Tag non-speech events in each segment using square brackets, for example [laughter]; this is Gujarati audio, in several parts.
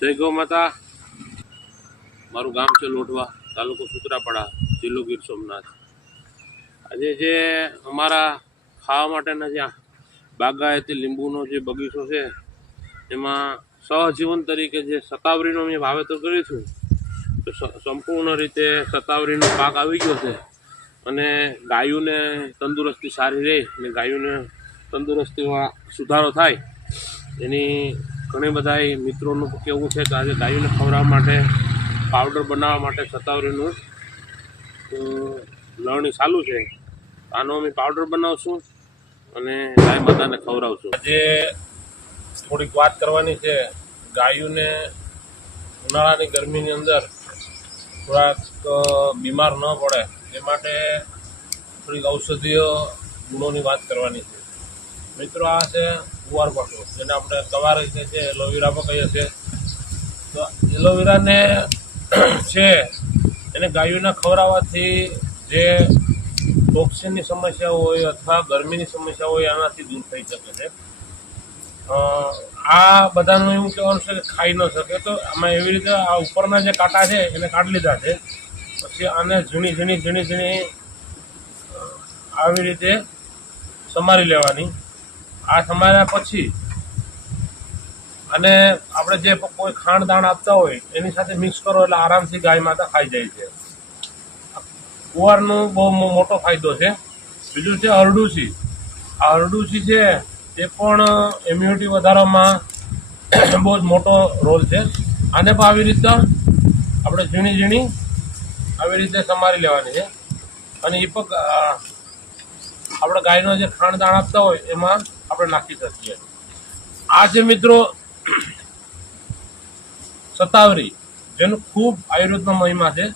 જય ગૌ માતા. મારું ગામ છે લોટવા તાલુકો સુત્રાપાડા, જિલ્લો ગીર સોમનાથ. આજે જે અમારા ખાવા માટેના જ્યાં બાગાયતી લીંબુનો જે બગીચો છે, એમાં સહજીવન તરીકે જે સતાવરીનો મેં વાવેતર કર્યું છું તો સંપૂર્ણ રીતે સતાવરીનો પાક આવી ગયો છે. અને ગાયોને તંદુરસ્તી સારી રહે અને ગાયોને તંદુરસ્તીમાં સુધારો થાય, એની ઘણી બધા મિત્રોનું કહેવું છે કે આજે ગાયોને ખવડાવવા માટે પાવડર બનાવવા માટે સતાવરીનું લણણી ચાલુ છે. આનો અમે પાવડર બનાવશું અને ગાય માતાને ખવડાવશું. આજે થોડીક વાત કરવાની છે. ગાયોને ઉનાળાની ગરમીની અંદર થોડાક બીમાર ન પડે. એ માટે થોડીક ઔષધીય ગુણોની વાત કરવાની છે. મિત્રો, આ છે કુંવારપાઠો જેને આપણે કવાર જે છે એલોવેરા પણ કહીએ છીએ. તો એલોવેરાને છે, એને ગાયોના ખવડાવવાથી જે ટોક્સિનની સમસ્યા હોય અથવા ગરમીની સમસ્યા હોય, આનાથી દૂર થઈ શકે છે. આ બધાનું એવું કહેવાનું છે કે ખાઈ ન શકે. તો આમાં એવી રીતે આ ઉપરના જે કાંટા છે, એને કાઢી લીધા છે. પછી આને ઝીણી ઝીણી ઝીણી ઝીણી આવી રીતે સમારી લેવાની. આ સમાર્યા પછી અને આપણે જે કોઈ ખાંડ દાણ આપતા હોય, એની સાથે મિક્સ કરો એટલે આરામથી ગાય માતા ખાઈ જાય છે. કુવારનો બહુ મોટો ફાયદો છે. બીજું છે અરડુસી આ અરડુસી છે, એ પણ ઇમ્યુનિટી વધારવામાં [coughs] બહુ જ મોટો રોલ છે. આને પણ આવી રીતે આપણે ઝીણી ઝીણી આવી રીતે સમારી લેવાની છે. અને એ પણ આપણે ગાયનો જે ખાંડ દાણ આપતા હોય, એમાં આપણે નાખી શકીએ આ છે મિત્રો સતાવરી જેનું ખૂબ આયુર્વેદનો મહિમા છે,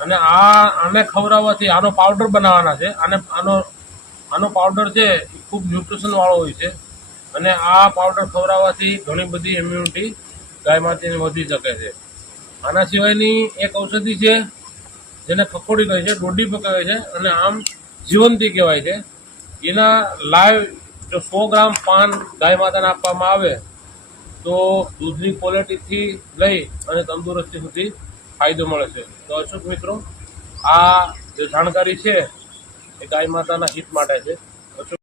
અને આ, આને ખવડાવવાથી આનો પાવડર બનાવવાના છે આને આનો આનો પાવડર છે, એ ખૂબ ન્યુટ્રિશન વાળો હોય છે, અને આ પાવડર ખવડાવવાથી ઘણી બધી ઇમ્યુનિટી ગાય માતાની વધી શકે છે. આના સિવાયની એક ઔષધિ છે, જેને ખખોડી કહે છે દોડી પકાવે છે, અને આમ જીવંતી કહેવાય છે. એના લાઈવ જો સો ગ્રામ પાન ગાય માતાને આપવામાં આવે, તો દૂધની ક્વોલિટીથી લઈ અને તંદુરસ્તી સુધી ફાયદો મળે છે. તો અશોક મિત્રો, આ જે જાણકારી છે, એ ગાય માતાના હિત માટે છે.